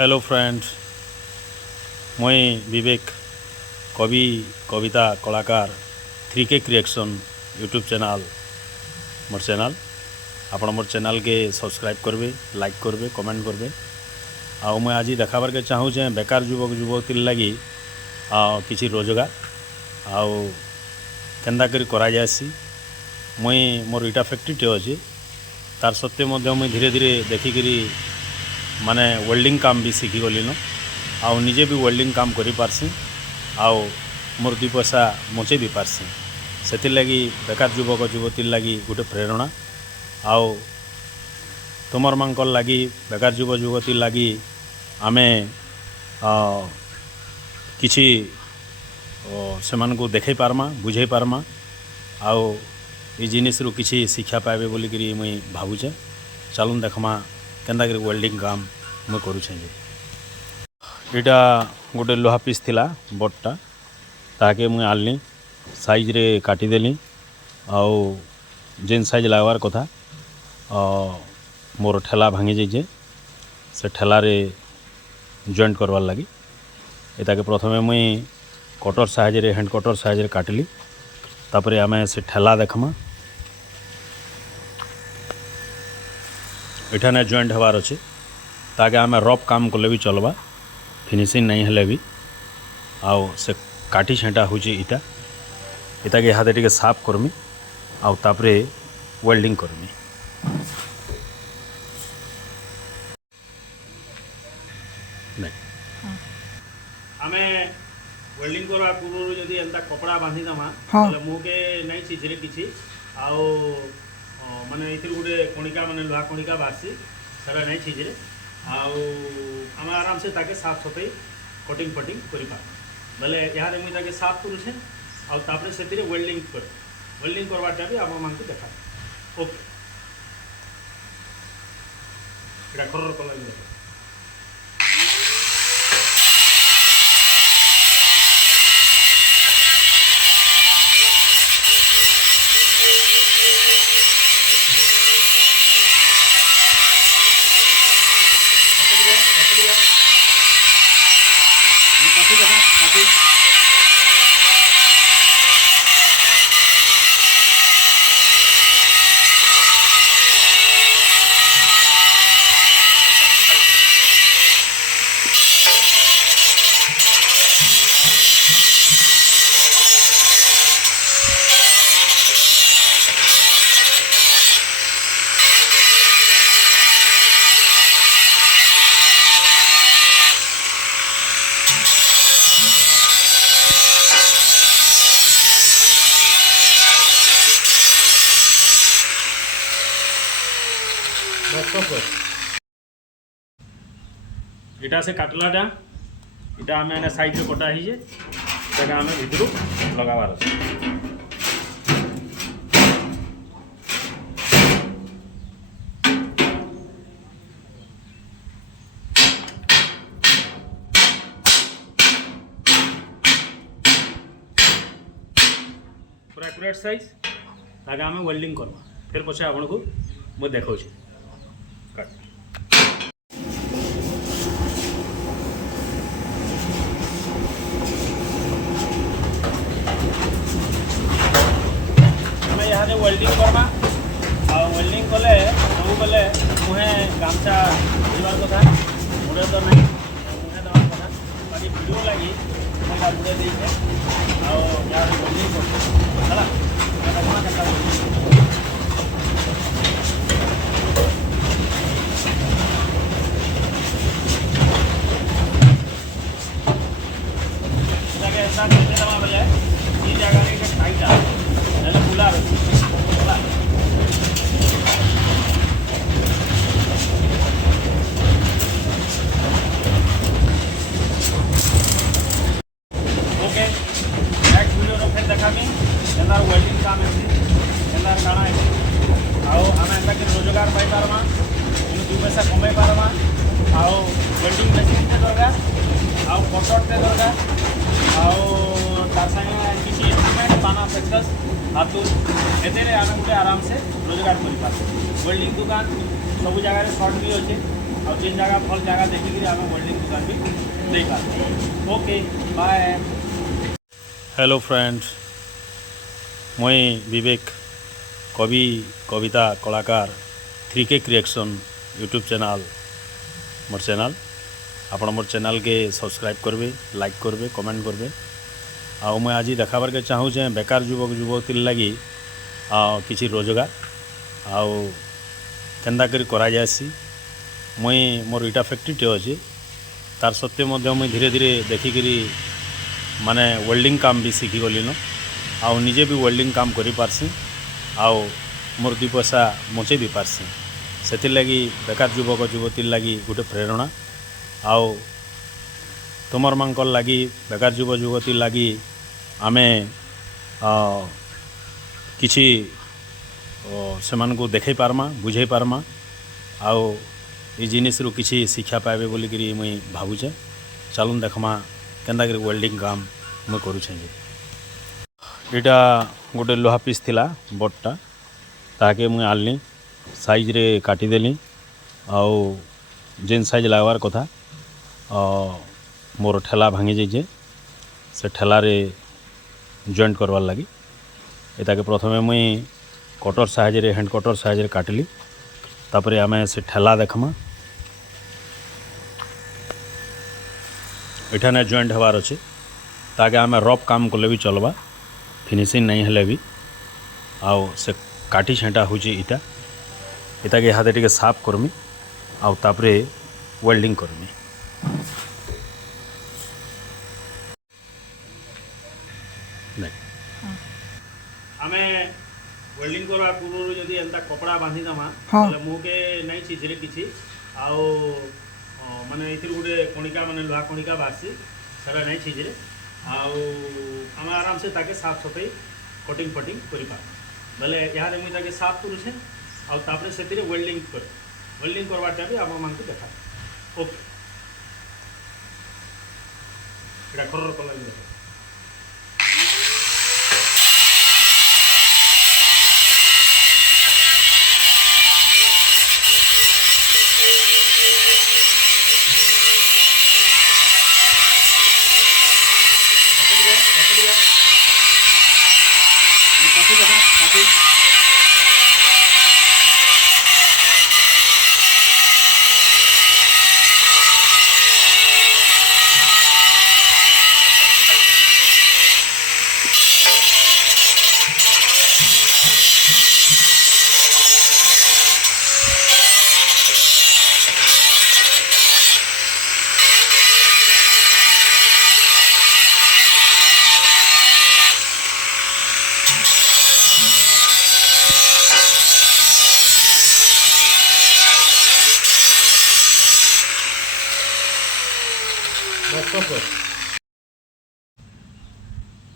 Hello friends, मुई विवेक कवि कविता कलाकार 3K क्रिएक्शन यूट्यूब चैनल मोर चैनल आपण मोर चैनल के सब्सक्राइब करबे, लाइक करबे, कमेंट करबे। आ मैं आज देखाबार के चाहूँचे बेकार युवक युवती लगी किसी रोजगार आउ केन्दा करी करा जासी। मुई मोर इटा फैक्ट्री अच्छे तार सत्वे मुई धीरे धीरे देखिकी माने वेल्डिंग काम भी शिखी गली न आउ निजे भी वेल्डिंग काम करि पारसी आउ मोर 2 पैसा बचे भी पारसी। सेतिर लगी बेकार युवक युवती लगी गोटे प्रेरणा आउ तुमर मानकर लगी बेकार युवक युवती लगी आमे किछि सेमान को देखै पारमा, बुझै पारमा आउ ये जिनिस रु किछि शिक्षा पाइबे बोलिकी मुई भावुचे। चलून देखमा केन्दा करी वेल्डिंग काम मुई करूछे। इटा गोटे लोहा पीस थिला बटटा ताके मुई आनली साइज रे काटिदेली आउ जेन साइज लागवार कथा मोर ठेला भांगी जाइए से ठेला रे जॉइंट करवार लगी एताके प्रथमे मुई कटर साइज रे हैंड कटर साइज रे काटली। तापरे आमे से ठेला देखमा इठाने जॉइंट हबार अच्छे ताकि आम रफ काम कले भी चलवा, फिनिशिंग नहीं हेले भी आउ से काटी छेटा हूँ इटा इटा के हाथ टे साफ करमी आउ तापरे वेल्डिंग करमी। आमे वेल्डिंग करवा पूर्व जदि एंता कपड़ा बांधी दमा मुँह के नहीं छिचरे किछि आउ माने इतिर गोटे कणिका माने लोहा कणिका बासी सारा नहीं छिचरे आउ आम आराम से ताके साफ सफाई कटिंग फटिंग करि पार बोले यहाँ मुझे ताके साफ करूछे आउ तापरे सेतिरे वेल्डिंग कर वेल्डिंग करवाटा भी आप मान को देखा। ओके एटा खरर कलर देखो इटा से काटलाटा इटा आम साइड में कटा ही आम भितर लगावार पूरा एक्यूरेट साइज ताकि आम वेल्डिंग करवा फिर पछे आपन को मैं देखा काट। वेल्डिंग करवा वेल्डिंग कले सब बेले मुहे गामछा बुझार कथा मुड़े तो नहीं मुहे देवार कथा बाकी वीडियो लगी मुझे मुड़े देखे यार वेल्डिंग कर देवा बेले ये जगह टाइट खुला रही वेल्डिंग काम काଣା आम एंता रोजगार पाई पार्मा 2 पैसा कमाई पार्मा आउ वेल्डिंग मशीन टे दरकार आउ कटरटे दरकार आउ तार संगे किसी इंस्ट्रूमेंट पाना पेचकस हाथू एते आम गोटे आराम से रोजगार कर वेल्डिंग दुकान सब जगह शॉर्ट भी अच्छे ଆଉ ଯେନ୍ ଜାଗା ଭଲ୍ ଜାଗା ଦେଖିକିରି ଆମେ ୱେଲ୍ଡିଂ ଦୁକାନ୍ ବି ଦେଇପାରୁଛୁ। Okay bye. हेलो फ्रेंड्स, मुई विवेक कवि कविता कलाकार 3K क्रिएक्शन यूट्यूब चैनल मोर चैनल आपण मोर चैनल के सब्सक्राइब करबे, लाइक करबे, कमेंट करबे। आ मैं आज देखाबार के चाहूँ बेकार युवक युवती लगी किसी रोजगार आउ केन्दा करी करा जासी। मुई मोर इटा फैक्ट्रीटे अच्छे तार सत्वे मुई धीरे धीरे देखिकी माने वेल्डिंग काम भी शिखी गली न आउ निजे भी वेल्डिंग काम करि पारसी आउ मोर दुई पैसा बचै भी पारसी। सेथिर लगी बेकार युवक युवती लगी गोटे प्रेरणा आउ तुमर मानकर लगी बेकार युवक युवती लगी आमे किछि सेमान को देखै पारमा, बुझै पारमा आउ ई जिनिस रु किछि शिक्षा पाइबे बोलिकरी मुई भाबुछे। चलून देखमा केन्दा करी वेल्डिंग काम मुई करुछे। इटा गोटे लोहा पीस थिला बडटा ताके मुई आनली साइज रे काटिदेली आउ जेन साइज लागवार कथा मोर ठेला भांगी जाइए से ठेला रे जॉइंट करवार लगी एटाके प्रथमे मुई कटर साइज रे हैंड कटर साइज रे काटली। तापरे आमे से ठेला देखमा एठाने जॉइंट हबार अच्छे ताकि आम रफ काम कले भी चलवा, फिनिशिंग नहीं हेले भी आउ से काटी छेंटा हो इटा इटा के हाथ टे साफ करमी आउ तापरे वेल्डिंग करमी। आमे वेल्डिंग करवा पूर्व जदि एंता कपड़ा बांधी दमा ताले मुंह के नहीं छिजरे किछि आउ माने इतिर गोटे कणिका माने लोहा कणिका बासी सेटा नहीं छिजरे आउ आम आराम से ताके साफ सफाई कटिंग फटिंग करि पार बेले यहाँ मुझे ताके साफ करुछे आउ तापरे सेतिरे वेल्डिंग कर वेल्डिंग करवाटा भी आप मान देखा। ओके एटा खरर कला देखो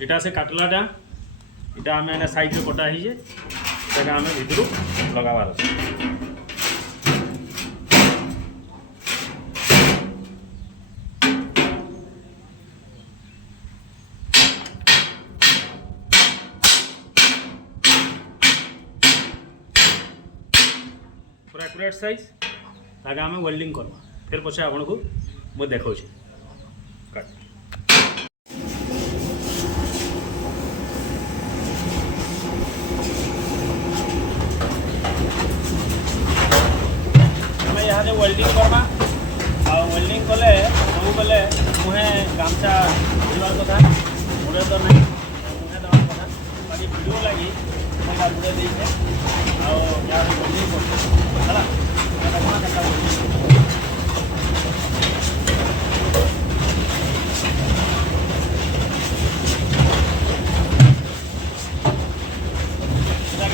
इटा से काटलाटा इटा आम एने साइड रे कटा ही इटा आम भितर लगाबार अच्छे। पूरा एक्यूरेट साइज ताके आम वेल्डिंग करवा फिर पछे आपन को मैं देखा काट वेल्डिंग करवा आ वेल्डिंग कले सब बेले मुहे गामछा बुझार कथा मुड़े तो नहीं मुहे देवार कथा बाकी वीडियो लगी मुझे बुड़े देखे आ वेल्डिंग कर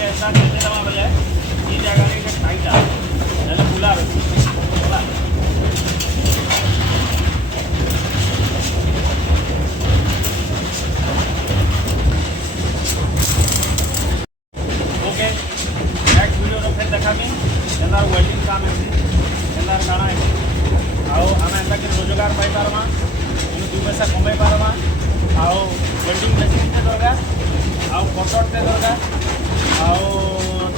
ऐसा बेले ये जगह टाइट खुला रही वेल्डिंग काम है काଣା आउ आम एंता कि रोजगार पाई पारमा दुई पैसा कमाई पारमा आउ वेल्डिंग मशीन दरकार आउ कटरटे दरकार आउ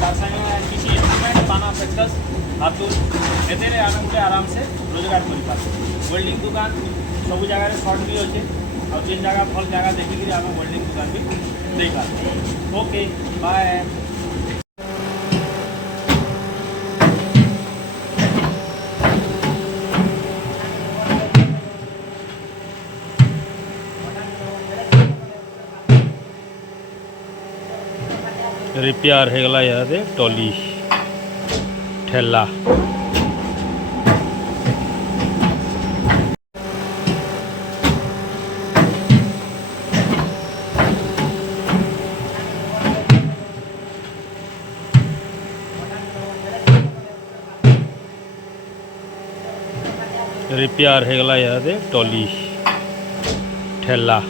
तार संगे किसी इंस्ट्रूमेंट पाना पेचकस हाथुर एतेरे आमे गुटे आराम से रोजगार करिपार। वेल्डिंग दुकान सब जगह सर्ट भी अच्छे और जिन जगह भल जगह देखिक आम वेल्डिंग दुकान भी दे पार। Okay bye. रिपेयर होगला यहाँ टली ठेला। रिपेयर होगला यहाँ टली ठेला।